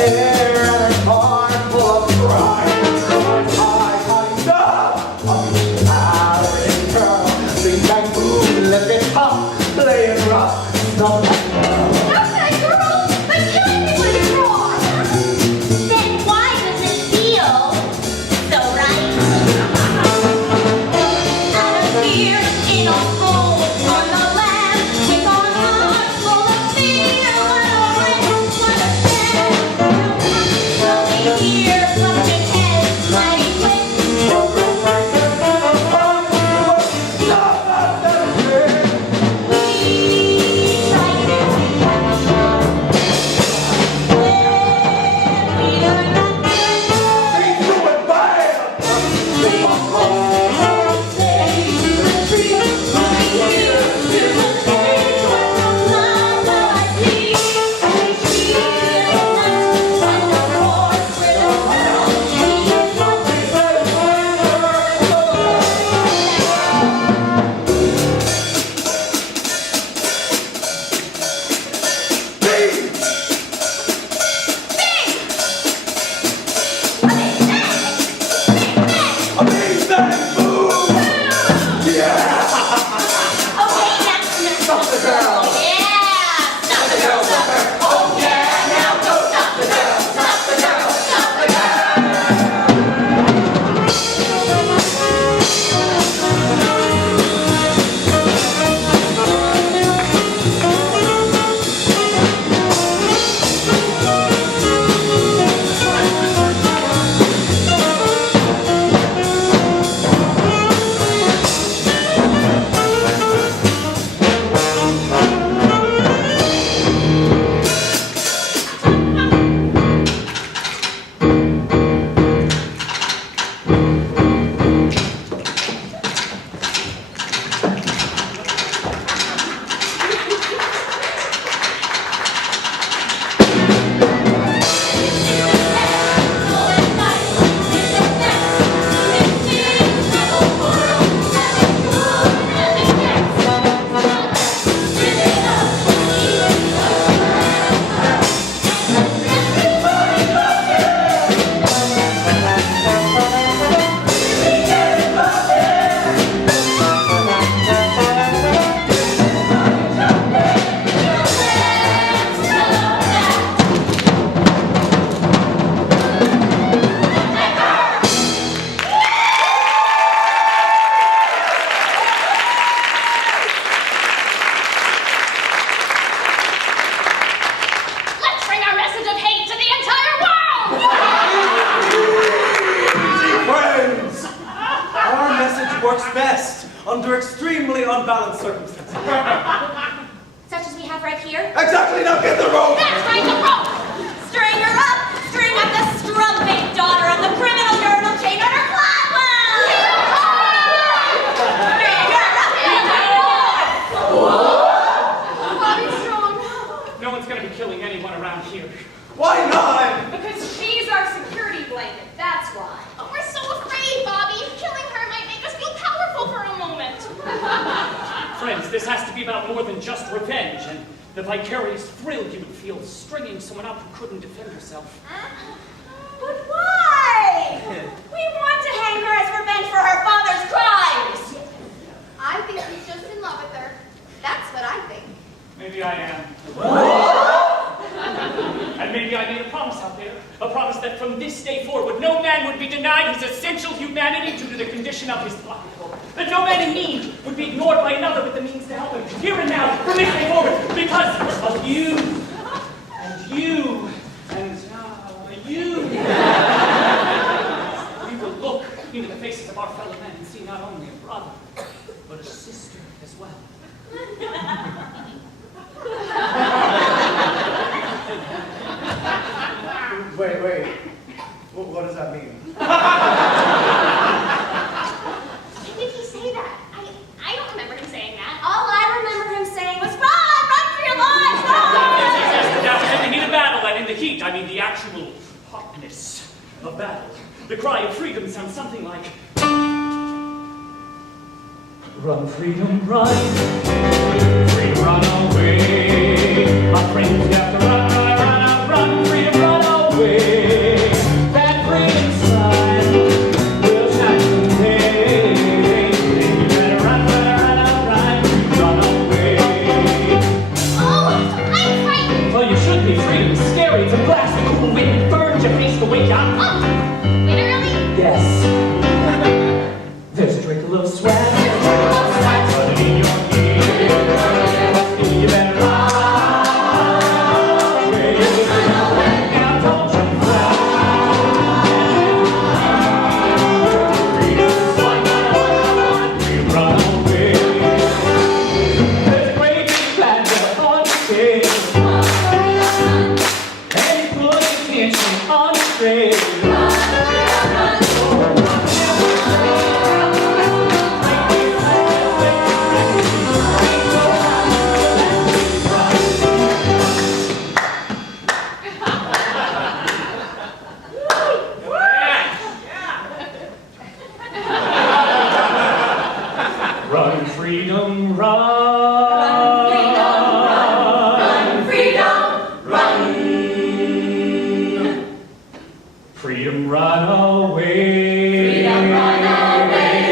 Hair and her car full of pride. under extremely unbalanced circumstances. Such as we have right here? Exactly, now get the rope! That's right, the rope! String her up! String up the scrub-baked daughter of the criminal urinal chain on her flatwell! String her up! Bobby's strong. No one's gonna be killing anyone around here. Why not? Because she's our security blanket, that's why. Oh, we're so afraid, Bobby. Killing her might make us feel powerful for a moment. Friends, this has to be about more than just revenge and the vicarious thrill you would feel stringing someone up who couldn't defend herself. But why? We want to hang her as revenge for her father's crimes. I think he's just in love with her. That's what I think. Maybe I am. And maybe I made a promise out there, a promise that from this day forward, no man would be denied his essential humanity due to the condition of his pocketbook. That no man in need would be ignored by another with the means to help him, here and now, from this day forward, because of you, and you, and you. We will look into the faces of our fellow men and see not only a brother, but a sister as well. Wait. What does that mean? When did he say that? I don't remember him saying that. All I remember him saying was, run for your lives, run! Yes, that was in the heat of battle, and in the heat, I mean the actual hotness of battle. The cry of freedom sounds something like, run, freedom, run. Freedom, run away. My friends, you have to run, freedom, run away. That freedom sign will shine today. You better run away. Oh, I'm frightened. Well, you should be. Freedom is scary. It's a blast of cool wind. Burns your face to wake up. Oh, literally? Yes. There's a trickle of sweat. Running in your ear. You better run away. Now don't you fret. Freedom's like we run away. There's a great big flag on your face. And you put attention on your face. Run, freedom, run. Run, freedom, run. Freedom, run away. Freedom, run away.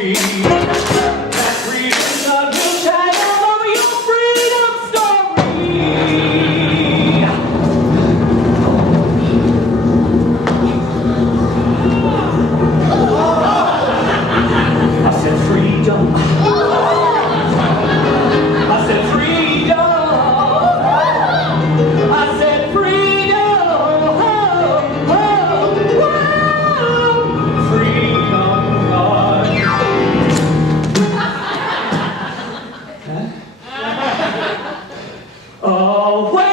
freedom. That freedom God will shadow over your freedom story. I said freedom. I said freedom. I said freedom. Freedom, God. Away.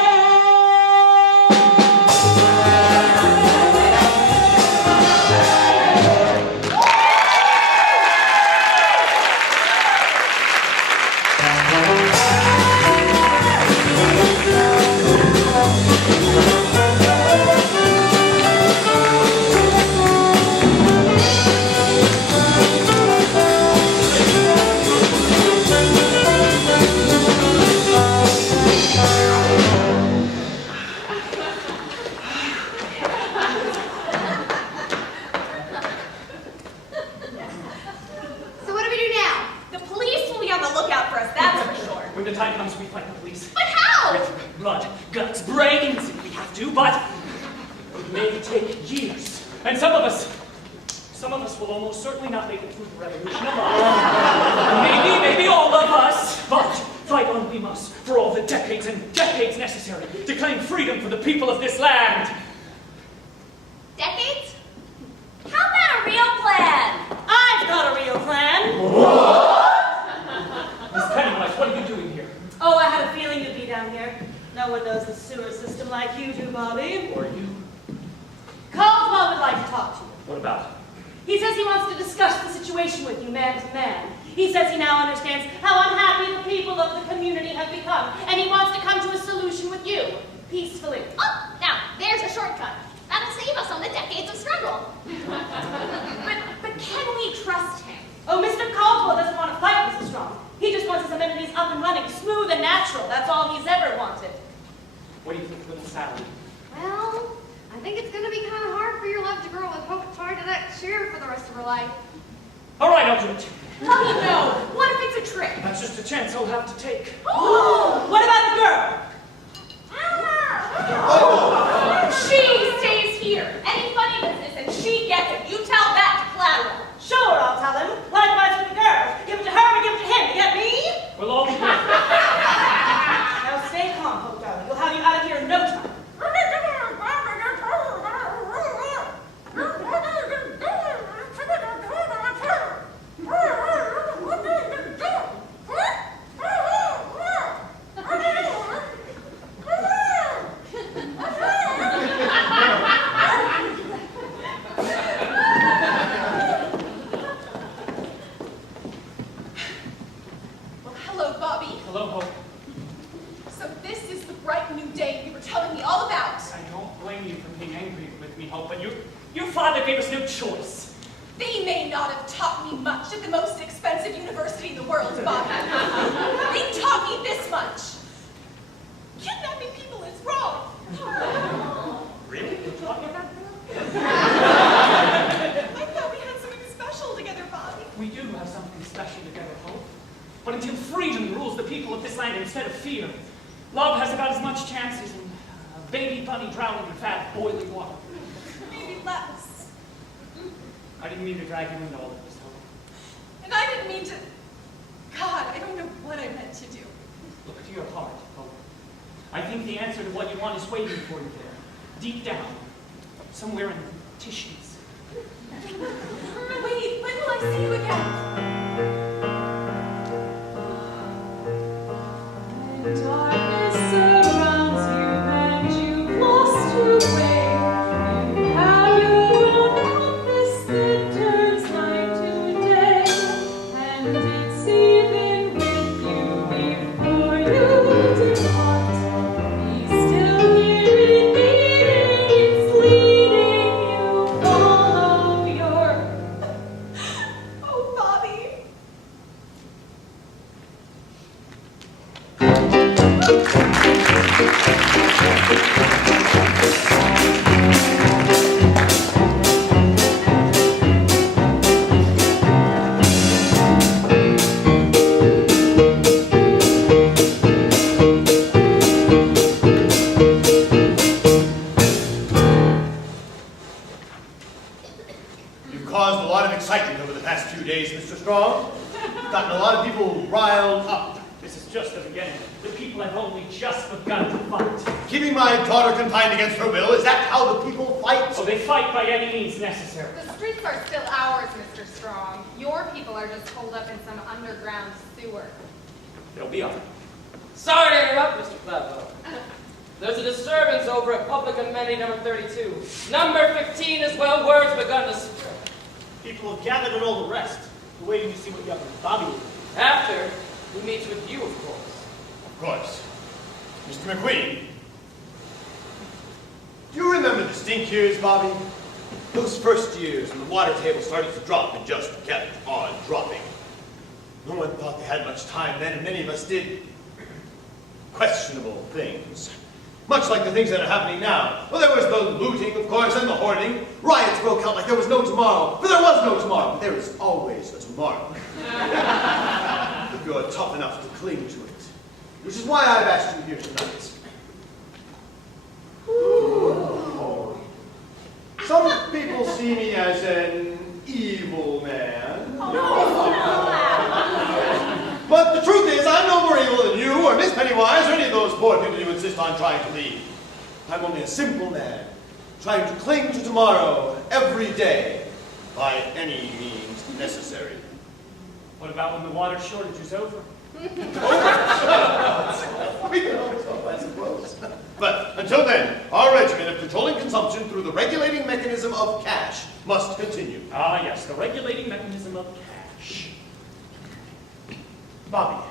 So what do we do now? The police will be on the lookout for us, that's for sure. When the time comes, we fight the police. But how? With blood, guts, brains, if we have to, but it may take years. And some of us will almost certainly not make it through the revolution alive. Maybe all of us, but fight on we must for all the decades and decades necessary to claim freedom for the people of this land. Decades? How about a real plan? I've got a real plan. Miss Pennywise, what are you doing here? Oh, I had a feeling you'd be down here. No one knows the sewer system like you do, Bobby. Or you? Caldwell would like to talk to you. What about? He says he wants to discuss the situation with you, man to man. He says he now understands how unhappy the people of the community have become, and he wants to come to a solution with you, peacefully. Oh, now, there's a shortcut. That'll save us on the decades of struggle. but can we trust him? Oh, Mr. Caldwell doesn't want to fight Mrs. Strong. He just wants his amenities up and running, smooth and natural. That's all he's ever wanted. What do you think, little Sally? Well, I think it's gonna be kind of hard for your love to girl with hope tied to that chair for the rest of her life. All right, I'll do it. Mommy, no. What if it's a trick? That's just a chance I'll have to take. What about the girl? She stays here. Any funny business, and she gets it. You tell that to Clara. Sure, I'll tell him. Likewise with the girl. Give it to her or give it to him. You get me? We'll all be good. Now stay calm, Hope darling. We'll have you out of here in no time. Well, hello, Bobby. Hello, Hope. So this is the bright new day you were telling me all about. I don't blame you for being angry with me, Hope, but your father gave us no choice. They may not have taught me much at the most expensive university in the world, Bobby. They taught me this much. Kidnapping people is wrong. Really? They taught you that? I thought we had something special together, Bobby. We do have something special together, Hope. But until freedom rules the people of this land instead of fear, love has about as much chance as a baby bunny drowning in fat, boiling water. Maybe less. I didn't mean to drag you into all of this, Hope. And I didn't mean to... God, I don't know what I meant to do. Look to your heart, Hope. I think the answer to what you want is waiting for you there, deep down, somewhere in the tissues. Wait, when will I see you again? Darkness surrounds you and you've lost your way. You have your own compass that turns night to day, and it's even with you before you depart. Be still here in meeting, it's leading you. Follow your Oh, Bobby. Strong. Gotten a lot of people riled up. This is just the beginning. The people have only just begun to fight. Keeping my daughter confined against her will, is that how the people fight? Oh, they fight by any means necessary. The streets are still ours, Mr. Strong. Your people are just holed up in some underground sewer. They'll be on. Sorry to interrupt, Mr. Cladwell. There's a disturbance over at Public Amenity number 32. Number 15 as well, word's begun to spread. People have gathered and all the rest. We're waiting to see what Governor Bobby will do. After, we meet with you, of course. Of course. Mr. McQueen, do you remember the stink years, Bobby? Those first years when the water table started to drop and just kept on dropping. No one thought they had much time then, and many of us did questionable things. Much like the things that are happening now. Well, there was the looting, of course, and the hoarding. Riots broke out like there was no tomorrow. But there was no tomorrow. But there is always a tomorrow. If you're tough enough to cling to it. Which is why I've asked you here tonight. Ooh. Some people see me as an evil man. But the truth is, I'm no more evil than you, or Miss Pennywise, or any of those poor people you insist on trying to leave. I'm only a simple man, trying to cling to tomorrow every day, by any means necessary. What about when the water shortage is over? We can always hope, I suppose. But until then, our regimen of controlling consumption through the regulating mechanism of cash must continue. Ah, yes, the regulating mechanism of cash. Bobby,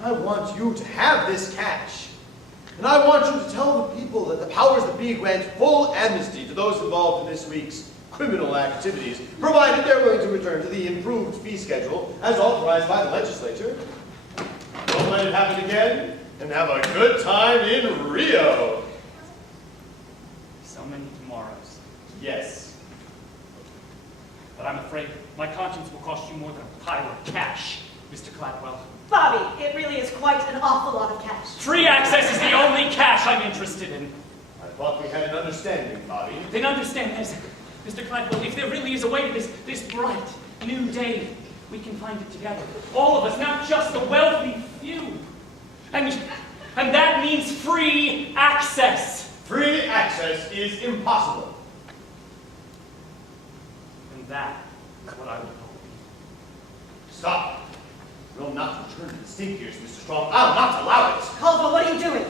I want you to have this cash. And I want you to tell the people that the powers that be grant full amnesty to those involved in this week's criminal activities, provided they're willing to return to the improved fee schedule as authorized by the legislature. Don't let it happen again, and have a good time in Rio. So many tomorrows. Yes. But I'm afraid my conscience will cost you more than a pile of cash, Mr. Cladwell. Bobby, it really is quite an awful lot of cash. Free access is the only cash I'm interested in. I thought we had an understanding, Bobby. Then understand this, Mr. Cladwell, if there really is a way to this bright, new day, we can find it together. All of us, not just the wealthy few. And that means free access. Free access is impossible. And that is what I would hope. Stop. We'll not return to the stink years, Mr. Strong. I'll not allow it. Caldwell, what are you doing?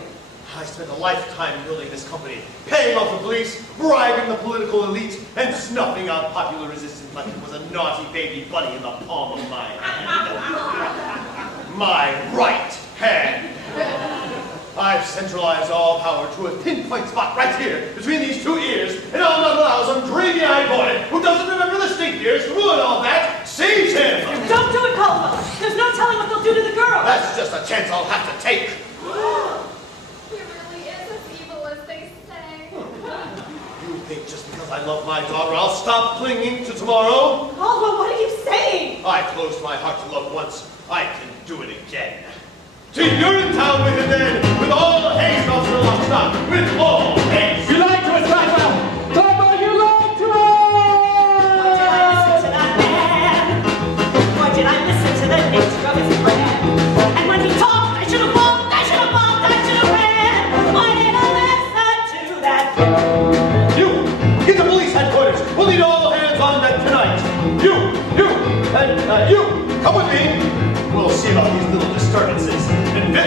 I spent a lifetime building this company, paying off the police, bribing the political elite, and snuffing out popular resistance like it was a naughty baby bunny in the palm of my hand. My right hand. I've centralized all power to a pinpoint spot right here, between these two ears, and I'll not allow some dreamy-eyed boy who doesn't remember the stink years to ruin all that. Seize him! Don't do it, Caldwell! There's no telling what they'll do to the girl! That's just a chance I'll have to take. He really is as evil as they say. You think just because I love my daughter, I'll stop clinging to tomorrow? Caldwell, what are you saying? I closed my heart to love once. I can do it again. To Urinetown with him then, with all haste after a long stop, with all haste. You lied to us, Cladwell! Cladwell, you lied to Why did I listen to the nature of his plan? And when he talked, I should have walked, I should have walked, I should have ran. Why did I listen to that? You, get to police headquarters. We'll need all hands on deck tonight. You, and you, come with me. We'll see about these little disturbances. And Vic.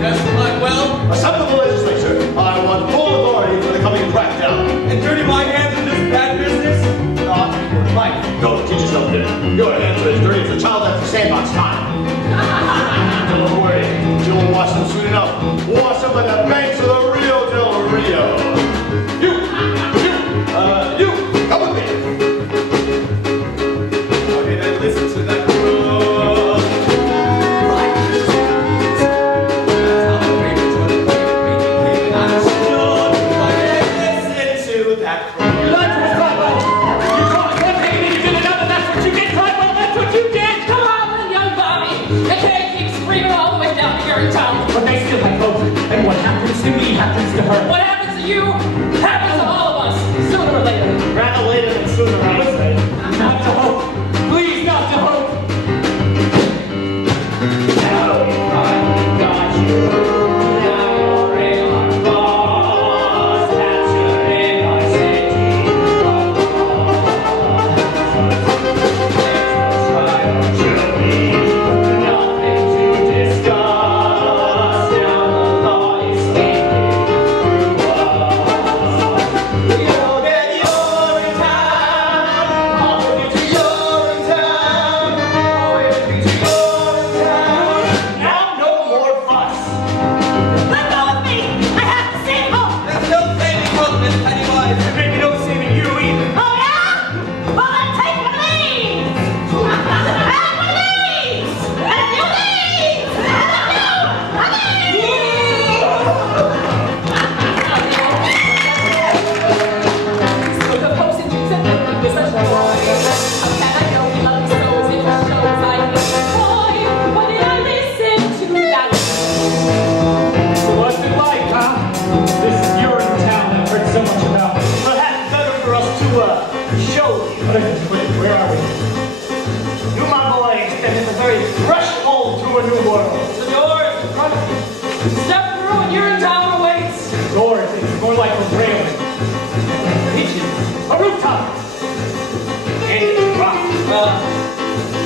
Yes, Cladwell? Assemble the legislature. I want full authority for the coming crackdown. And dirty my hands in this bad business? Not Mike. Go, teach yourself there. Your hands are as dirty as a child after sandbox time. Don't worry. You'll wash them soon enough. Wash them like the banks of the Rio del Rio. You, come with me. Okay, then listen to that crook. But they still have hope.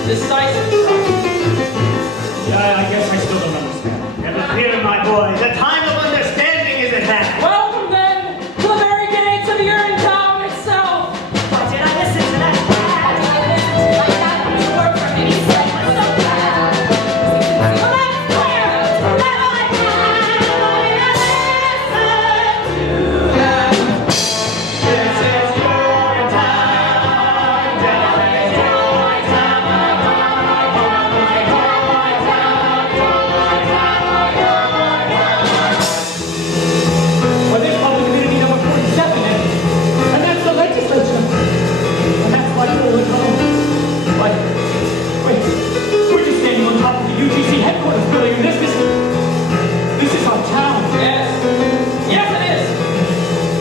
decisive trust. Yeah, I guess I still don't understand. Never fear, my boy. The time of understanding is at hand. Welcome then to the very gates of Urinetown itself. Why did I listen to that? Well, there's public community number 47, and that's the legislature. And that's like holy home. But, wait, we're just standing on top of the UGC headquarters building, and this is our town. Yes. Yes, it is.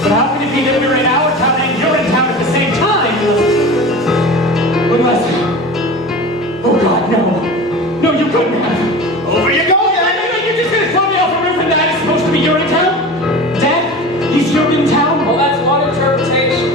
But how can it be that we're in our town and you're in town at the same time? Unless, oh God, no. No, you couldn't have. Over you go, then! You're just gonna throw me off a roof and that is supposed to be Urinetown? Dad, he's Urinetown? Well, that's one interpretation.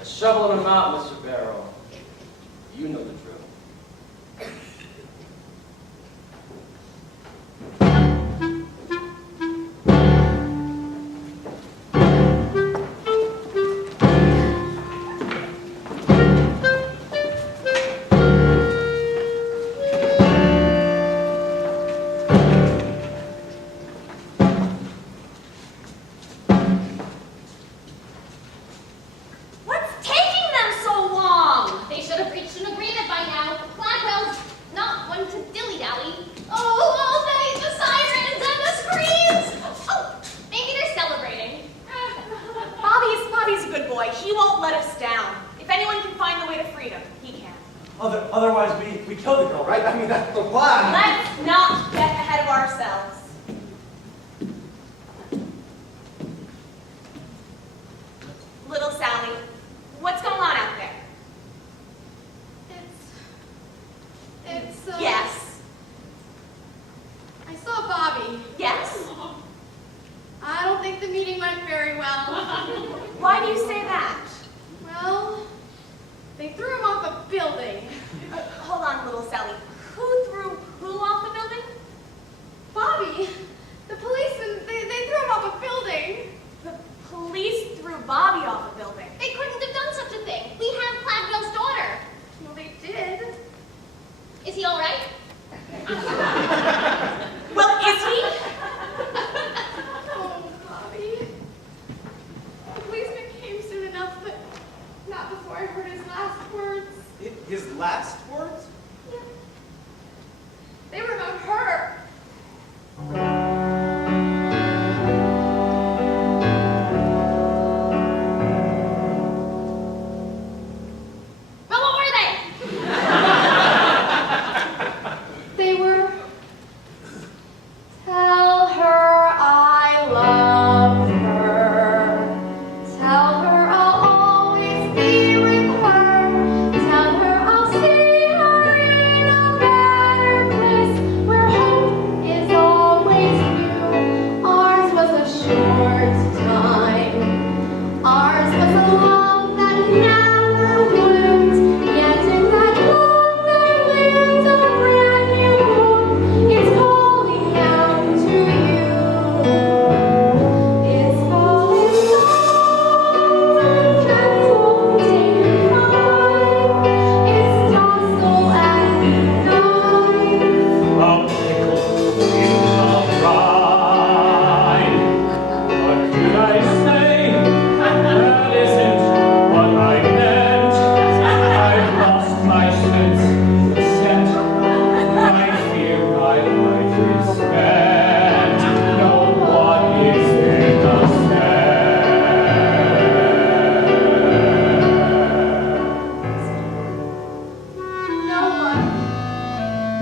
A shovel in a mouth, Mr. Barrow. You know the drill. What's taking them so long? They should have reached an agreement by now. Gladwell's not one to dilly-dally. Oh, all night, the sirens and the screams! Oh, maybe they're celebrating. Bobby's a good boy. He won't let us down. If anyone can find the way to freedom, he can. Otherwise, we kill the girl, right? I mean, that's the plan. Let's not get ahead of ourselves. Little Sally, what's going on out there? It's Yes. I saw Bobby. Yes? I don't think the meeting went very well. Why do you say that? Well, they threw him off a building. Hold on, little Sally. Who threw who off the building? Bobby, the policemen, they threw him off a building. The police threw Bobby off a building. They couldn't have done such a thing. We have Gladwell's daughter. Well, they did. Is he all right? Well, is he? Oh, Bobby. The policeman came soon enough, but not before I heard his last words. His last words? Yeah. They were about her. Well, what were they? They were, tell her I love her. Tell her I'll always be with her. Tell her I'll see her in a better place where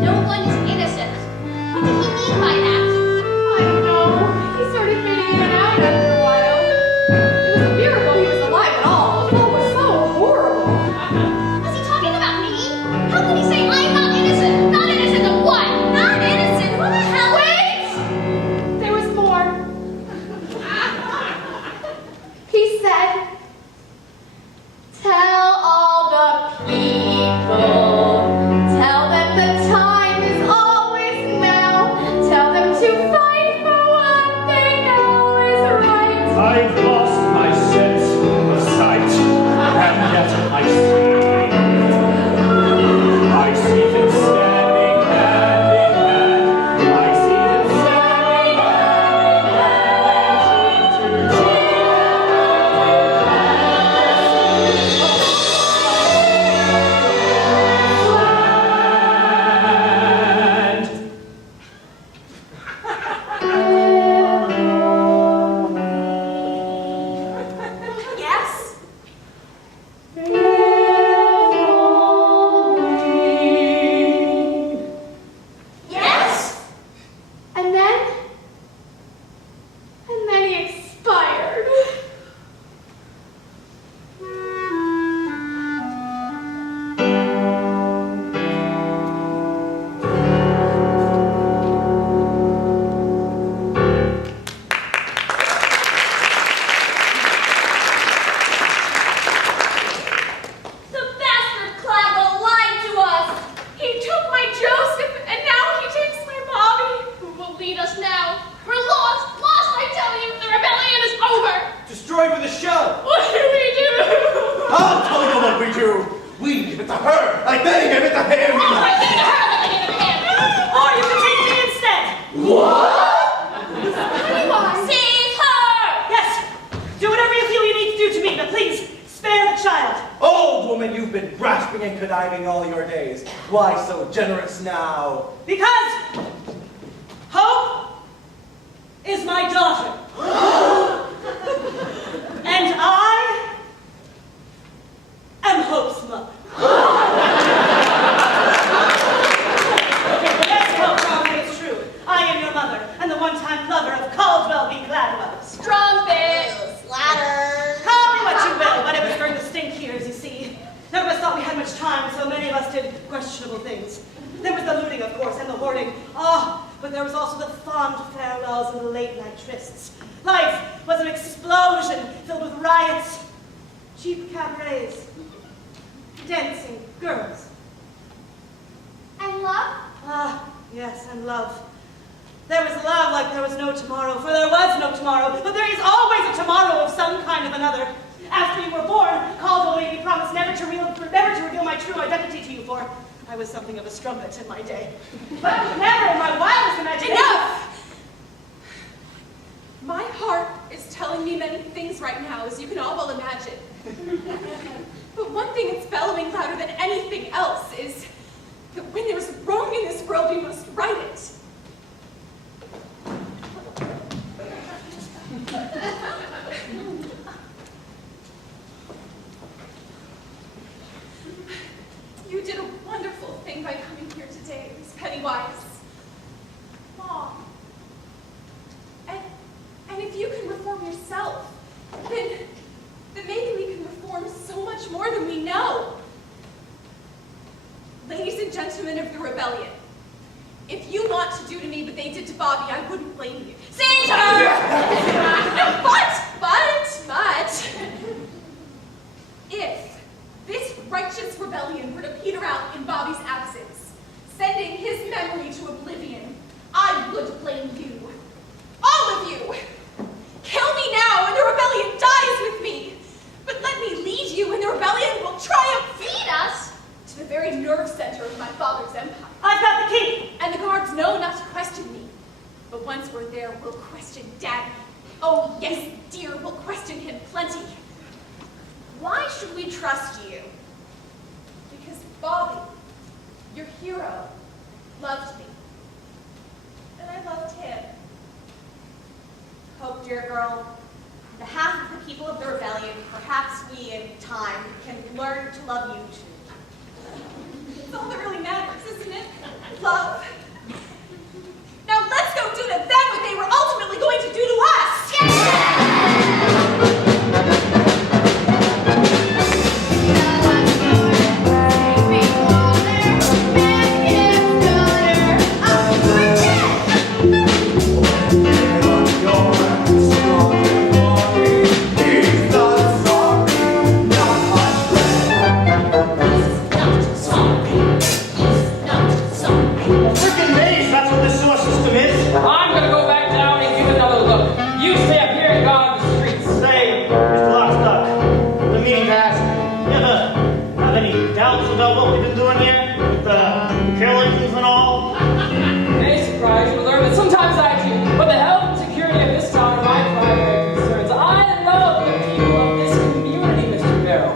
No one is innocent. What did he mean by that? I don't know. He started fading in and out after a while. It was a miracle he was alive at all. The fall was so horrible. Was he talking about me? How can he say I'm not innocent? Not innocent of what? Not innocent? Who the hell? Wait! There was more. He said, tell all the people, tell them the time is always now, tell them to fight for what they know is right. I've lost my sense of sight, and yet I see him standing hand in hand. I see him standing hand in hand, and cheek to Yes? Yes? And then he expired. The bastard Claggle lied to us! He took my Joseph, and now he takes my Bobby. Who will lead us now? We're lost! Lost, I tell you! The rebellion is over! Destroyed with a shell. What do we do? I'll tell you what we do. We give it to her, like they give it to him. All right, give it to her, let me give it to him! Or you can take me instead. Seize her! Yes. Do whatever you feel you need to do to me, but please spare the child. Old woman, you've been grasping and conniving all your days. Why so generous now? Because Hope is my daughter. And I am Hope's mother. Yes, Hope, Robin, it's true. I am your mother, and the one-time lover of Caldwell v. Gladwell. Strumpets! Ladders! Call me what you will, but it was during the stink years, you see. None of us thought we had much time, so many of us did questionable things. There was the looting, of course, and the hoarding. Oh, but there was also the fond farewells and the late-night trysts. Life was an explosion filled with riots, cheap cabarets, dancing girls. And love? Ah, yes, and love. There was love like there was no tomorrow, for there was no tomorrow, but there is always a tomorrow of some kind of another. After you were born, Caldwell made me promise never to reveal my true identity to you, for I was something of a strumpet in my day. But never in my wildest imagination. Enough! My heart is telling me many things right now, as you can all well imagine. But one thing that's bellowing louder than anything else is that when there's wrong in this world, we must right it. You did a wonderful thing by coming here today, Miss Pennywise. Mom. And if you can reform yourself, then maybe we can reform so much more than we know. Ladies and gentlemen of the rebellion, if you want to do to me what they did to Bobby, I wouldn't blame you. Seize her! No, but, if this righteous rebellion were to peter out in Bobby's absence, sending his memory to oblivion, I would blame you. All of you. Kill me now and the rebellion dies with me. But let me lead you and the rebellion will triumph. Feed us? To the very nerve center of my father's empire. I've got the key. And the guards know not to question me. But once we're there, we'll question Daddy. Oh, yes, dear, we'll question him plenty. Why should we trust you? Because Bobby, your hero, loved me. And I loved him. Hope, dear girl, on behalf of the people of the rebellion, perhaps we, in time, can learn to love you too. It's all that really matters, isn't it? love. Now let's go do to them what they were ultimately going to do to us. Freaking maze, that's what this sewer system is. I'm gonna go back down and give it another look. You stay up here and guard the streets. Say, Mr. Lockstock, the meeting to ask, you ever have any doubts about what we've been doing here? With the killings and all? May surprise you to learn that sometimes I do, but the health and security of this town are my primary concerns. I love the people of this community, Mr. Barrow,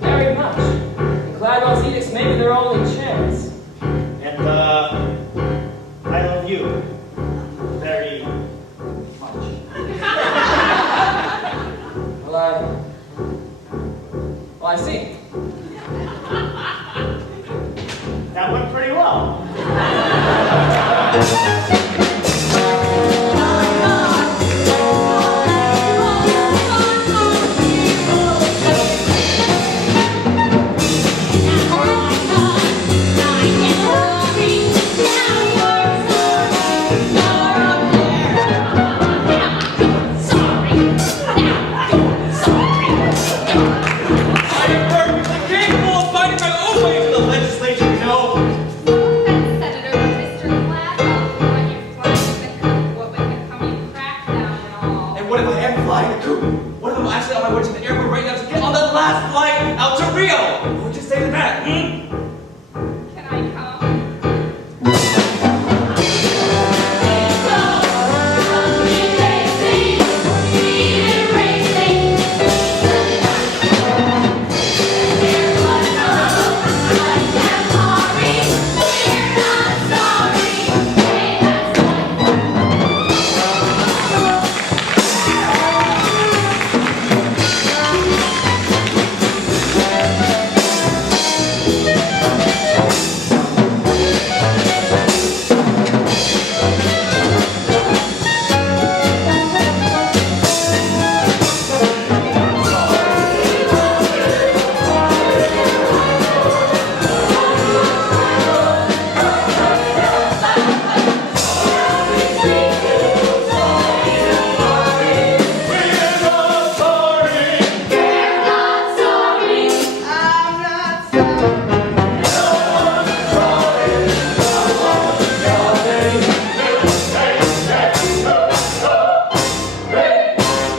very much. And Gladwell's edicts may be their only chance. And, I love you. Very much. Well, I see. That went pretty well. Senator, Mr. Gladwell, when you're flying the coop, what with the coming crackdown and all. And what if I am flying the coop? What if I'm actually on my way to the airport right now to get on the last flight out to Rio? What would you say to that? Can I come?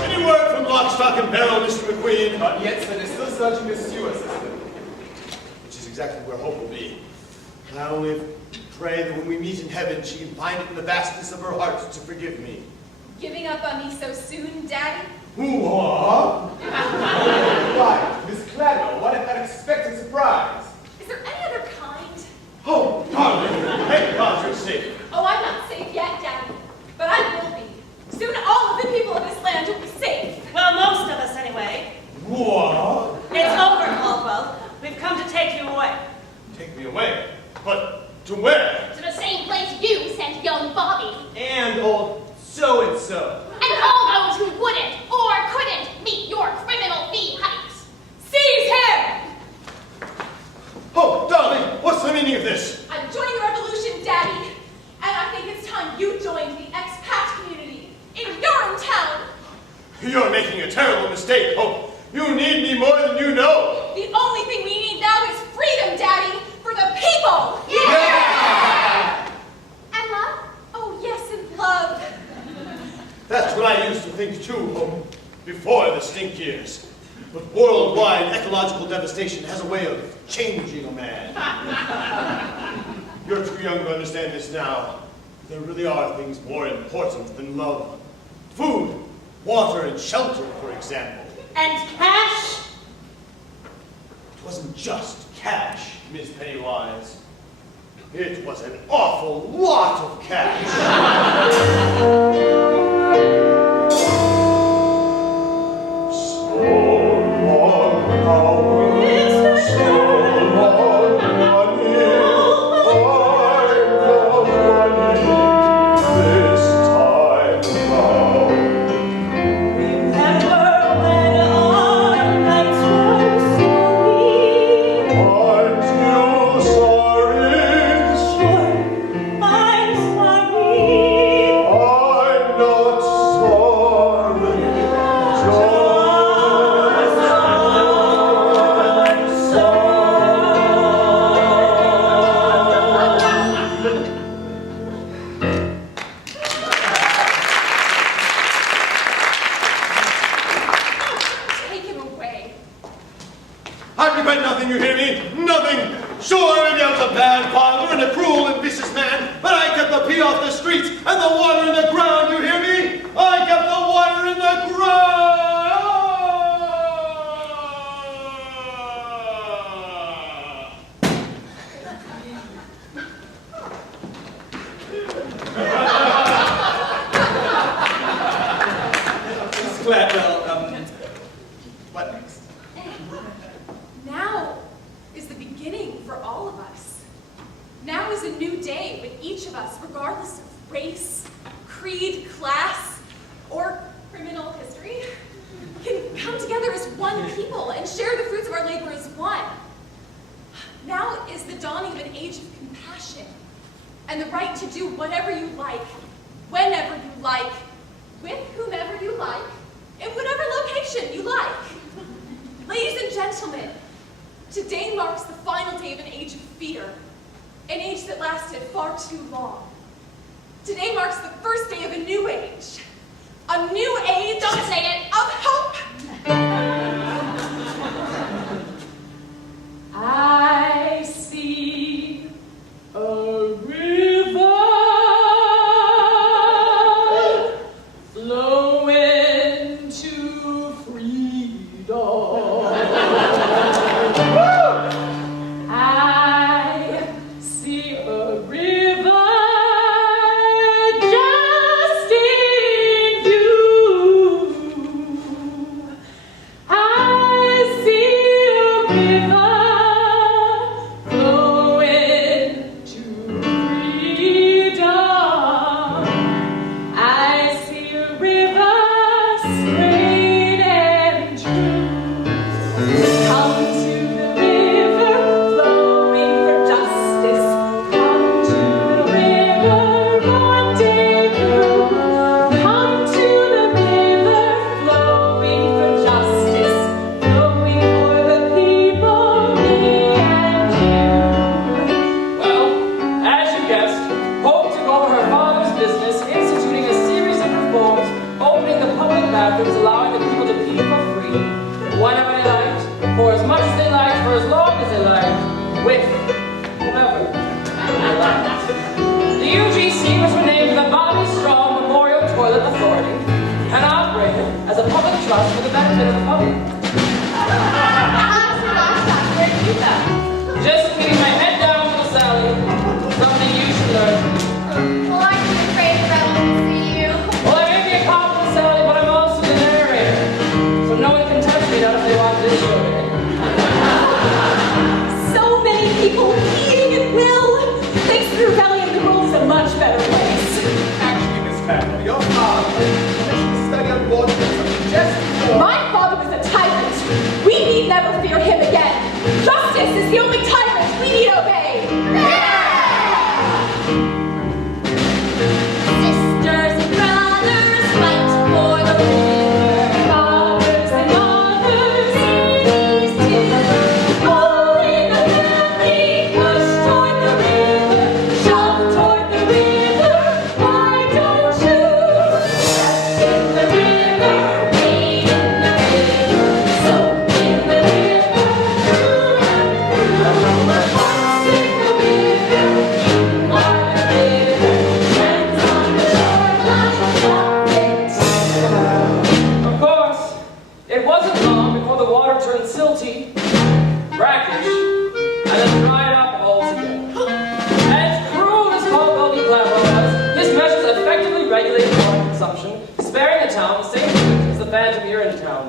Any word from Lockstock and Barrel, Mr. McQueen? Not yet, sir. They're still searching the sewer system. Which is exactly where hope will be. I only pray that when we meet in heaven, she can find it in the vastness of her heart to forgive me. Giving up on me so soon, Daddy? Hoo-ha! Why, Miss Gladwell, what an unexpected surprise. Is there any other kind? Oh, darling, thank God you're safe. Oh, I'm not safe yet, Daddy. But I will be. Soon all of the people of this land will be safe. Well, most of us anyway. What? It's over, Caldwell. We've come to take you away. Take me away. But to where? To the same place you sent young Bobby. And old so-and-so. And all those who wouldn't or couldn't meet your criminal fee hikes. Seize him! Oh, darling, what's the meaning of this? I'm joining the revolution, Daddy. And I think it's time you joined the expat community in Urinetown. You're making a terrible mistake, Hope. You need me more than you know. The only thing we need now is freedom, Daddy, for the people. Yeah! And love? Oh, yes, and love. That's what I used to think too, Hope, before the stink years. But worldwide ecological devastation has a way of changing a man. You're too young to understand this now. There really are things more important than love. Food, water, and shelter, for example. And cash? It wasn't just cash, Miss Pennywise. It was an awful lot of cash. So long, is a new day when each of us, regardless of race, creed, class, or criminal history, can come together as one people and share the fruits of our labor as one. Now is the dawning of an age of compassion and the right to do whatever you like, whenever you like, with whomever you like, in whatever location you like. Ladies and gentlemen, today marks the final day of an age of fear, an age that lasted far too long. Today marks the first day of a new age. A new age, Don't say it, of hope. I see a river flowing to freedom. I see a river just in view. I see a river flowing to freedom. I see a river straight and true. Come to the river flowing for justice. Come to the river rendezvous. Come to the river flowing for justice. Flowing for the people, me and you. Well, as you guessed, Hope took over her father's business, instituting a series of reforms, opening the public bathrooms, allowing the people to pee for free, whenever they liked, for as much as they liked, for as long as they liked, with whomever they liked. The UGC was renamed the Bobby Strong Memorial Toilet Authority and operated as a public trust for the benefit of the public. Where did you go? Just keeping my head down for the Sally, something you should learn. Well, aren't you afraid everyone will see you? Well, I may be a cop for the Sally, but I'm also the narrator, so no one can touch me, not if they want this show. So many people eating at will. Thanks to the rebellion, the world is a much better place. Actually, Miss Campbell, your father commissioned a study on water consumption just before. My father was a tyrant. We need never fear him again. Justice is the only tyrant we need obey. Sisters and brothers, fight for the river. Fathers and mothers, Babies too. all in a family, push toward the river, shove toward the river. Why don't you? In the river, Wade in the river. soak in the river, through and through. Once in the river, you are the river. Hands on the shoreline, love it. Of course, it wasn't long before the water turned silty, brackish, and then dried up altogether. As cruel as Paul Gladwell was, his measures effectively regulated water consumption, sparing the town the same fate as the phantom Urinetown.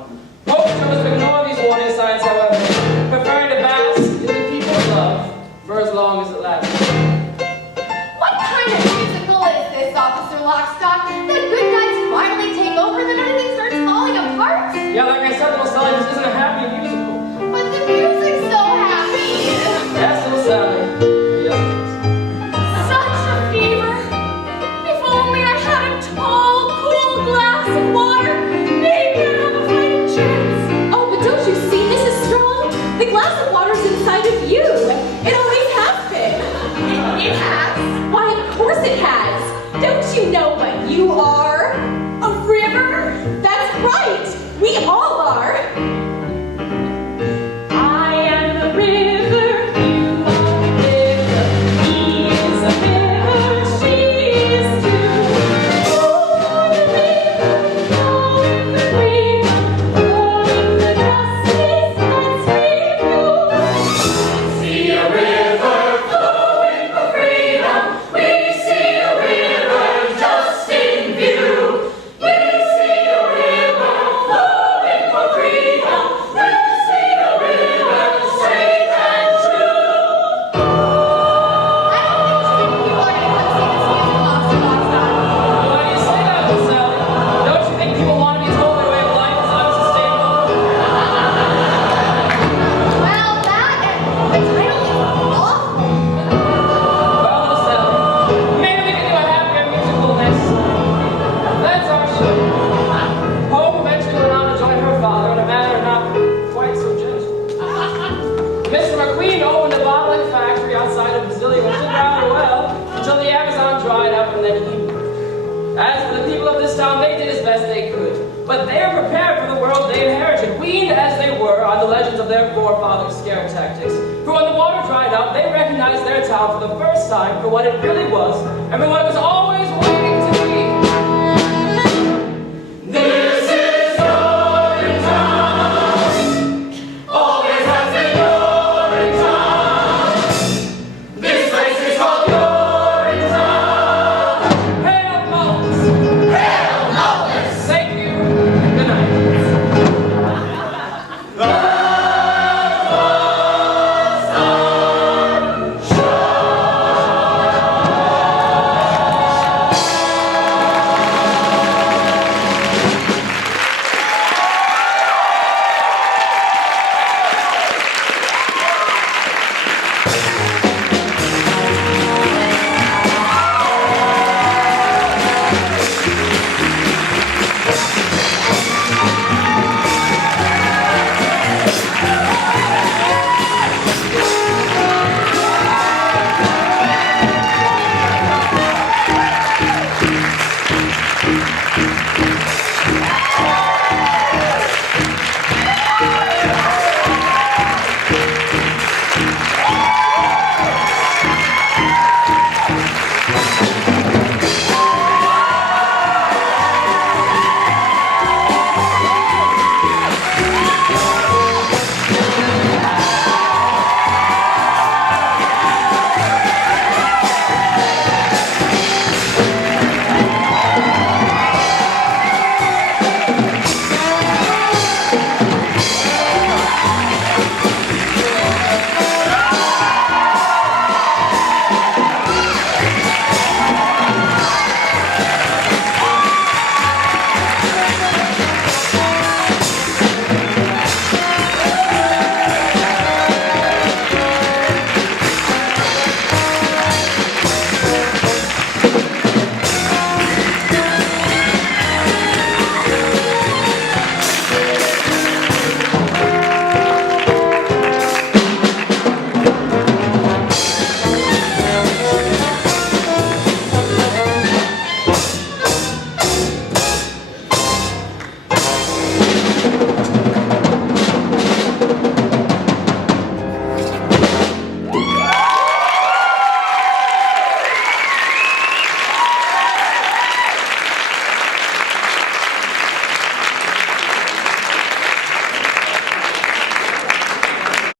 Pope chose to ignore these warning signs, however, preferring to bask in the people's love for as long as it lasted. What kind of musical is this, Officer Lockstock? The good guys finally take over and then everything starts falling apart? Yeah, like I said, little Sally, this isn't a happy musical. But the music's so happy! Yes, little Sally. Yes, it is. Such a fever. If only I had a tall, cool glass of water, maybe I'd have a fighting chance. Oh, but don't you see, Mrs. Strong? The glass of water's inside of you. It always has been. It has? Why, of course it has. Don't you know what you are? A river? That's right. We all are. I am the river, you are the river. He is a river, she is too. Oh, for the river, flowing for freedom, flowing for justice, let's be true. See a river flowing for freedom. We see a river just in view. We see a river flowing for freedom. but they are prepared for the world they inherited, weaned as they were on the legends of their forefathers' scare tactics. For when the water dried up, they recognized their town for the first time for what it really was, and for what it was always waiting